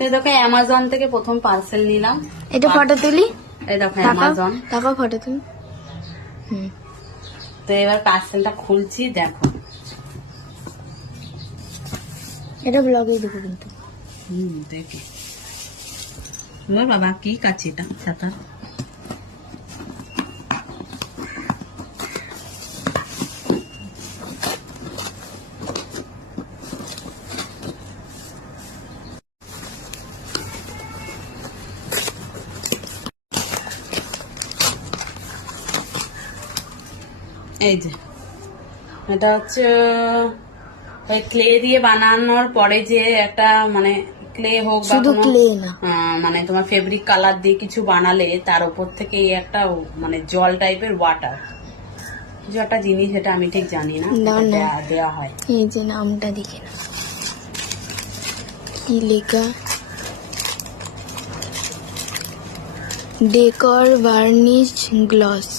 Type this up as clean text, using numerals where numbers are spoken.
তো দেখো অ্যামাজন থেকে প্রথম পার্সেল নিলাম। এটা ফটো তুলি, এই দেখো অ্যামাজন। তাকাও ফটো তুলি। তো এবার পার্সেলটা খুলছি, দেখো। এটা ব্লগেই দেবো কিন্তু। দেখি বাবা কি কাছে এটা ছাতার। এই যে এটা হচ্ছে ক্লে দিয়ে বানানোর পরে যে একটা মানে ক্লে হোক বা শুধু কোনো ক্লে না, মানে তোমার ফেব্রিক কালার দিয়ে কিছু বানালে তার উপর থেকে এই একটা মানে জল টাইপের ওয়াটার কিছু একটা জিনিস, এটা আমি ঠিক জানি না, দেওয়া হয়। এই যে নামটা দেখে না কি লেখা, ডেকর ভার্নিশ গ্লস।